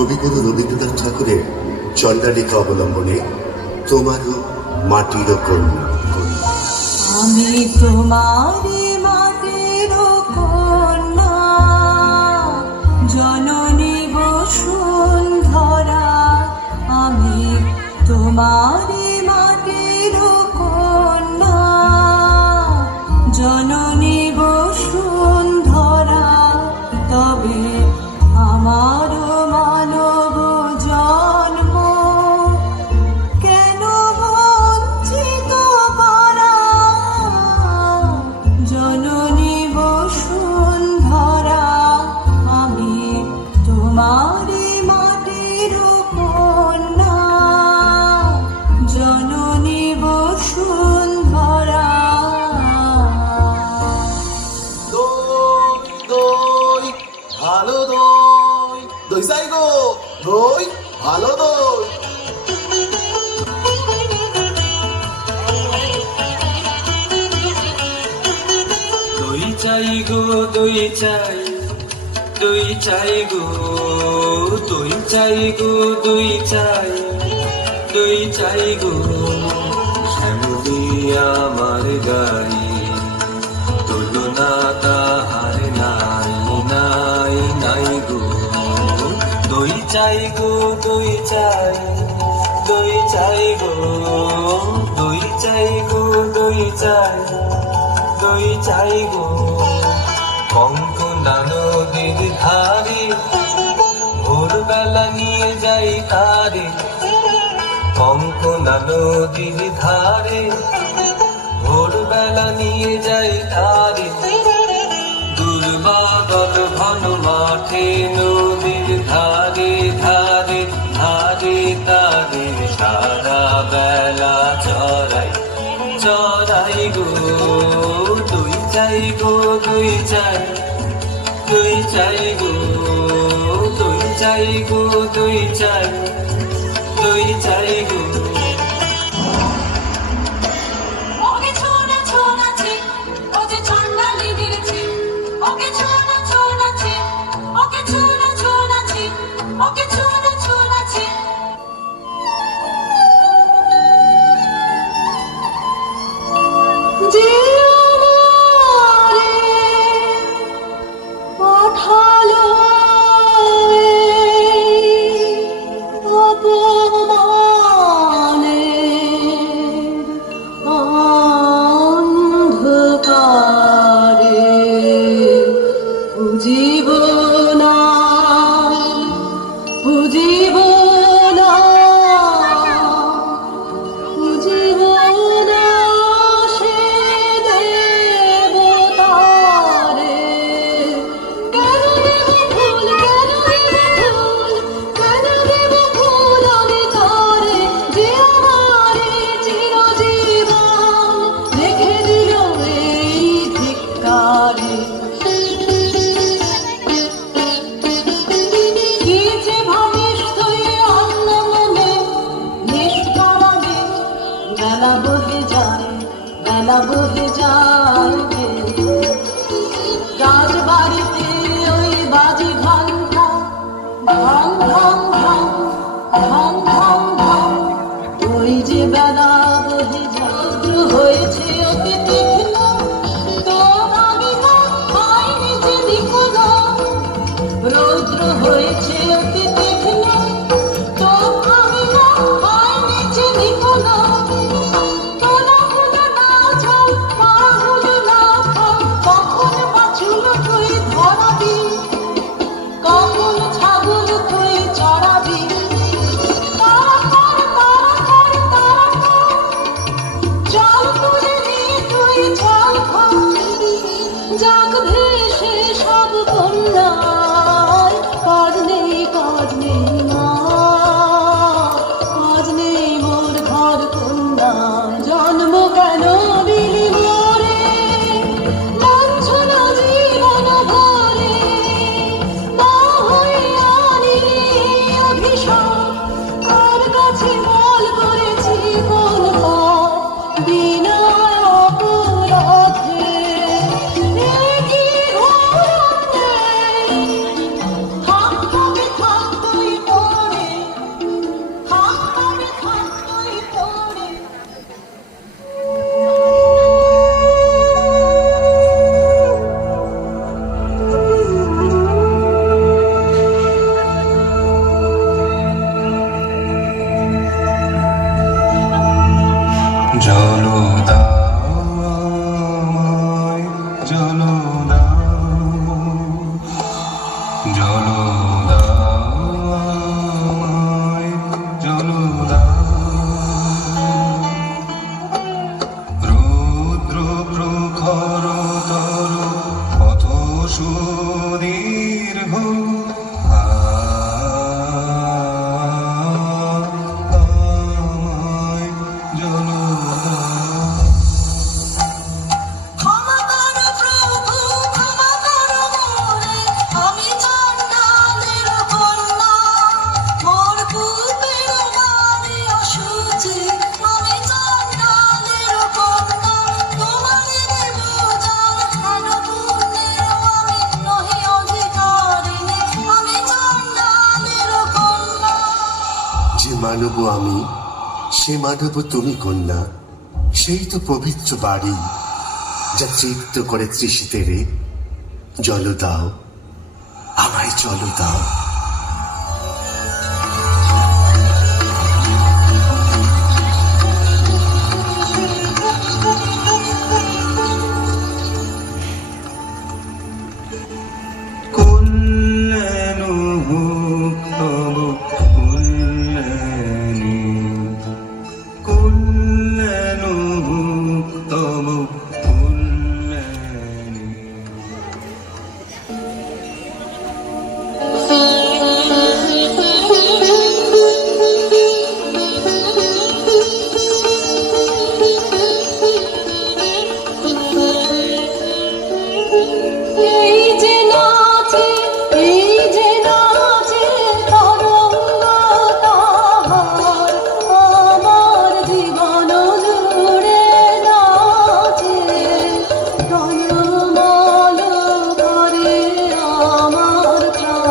কবিগুরু রবীন্দ্রনাথ ঠাকুরের চন্দ্রালিকা অবলম্বনে তোমারও মাটির কন্যা। আমি তোমারি দই চাই গো। দই, ভালো দই। দই চাই গো, দই চাই দই চাই গো। দই চাই গো, দই চাই দই চাই গো। শ্যামলি আমার গাই চাই গো, দই চাই দই চাই গো, দুই চাই গো, দই চাই দই চাই গো। কঙ্কনা নদীর ধারে, ভোরবেলা নিয়ে যাই তারে। কঙ্কনা নদীর ধারে, ভোরবেলা নিয়ে যাই তারে। দুর্বাদল ঘন মাঠে চড়াই গো দুই চাই গো দুই চাই দুই চাই গো দুই চাই গো দুই চাই দুই চাই গো বেলা বহে যায় যে মানব আমি, সে মাধব তুমি কন্যা, সেই তো পবিত্র বাড়ি যা তৃপ্ত করে তৃষিতেরে জল দাও, আমায় জল দাও।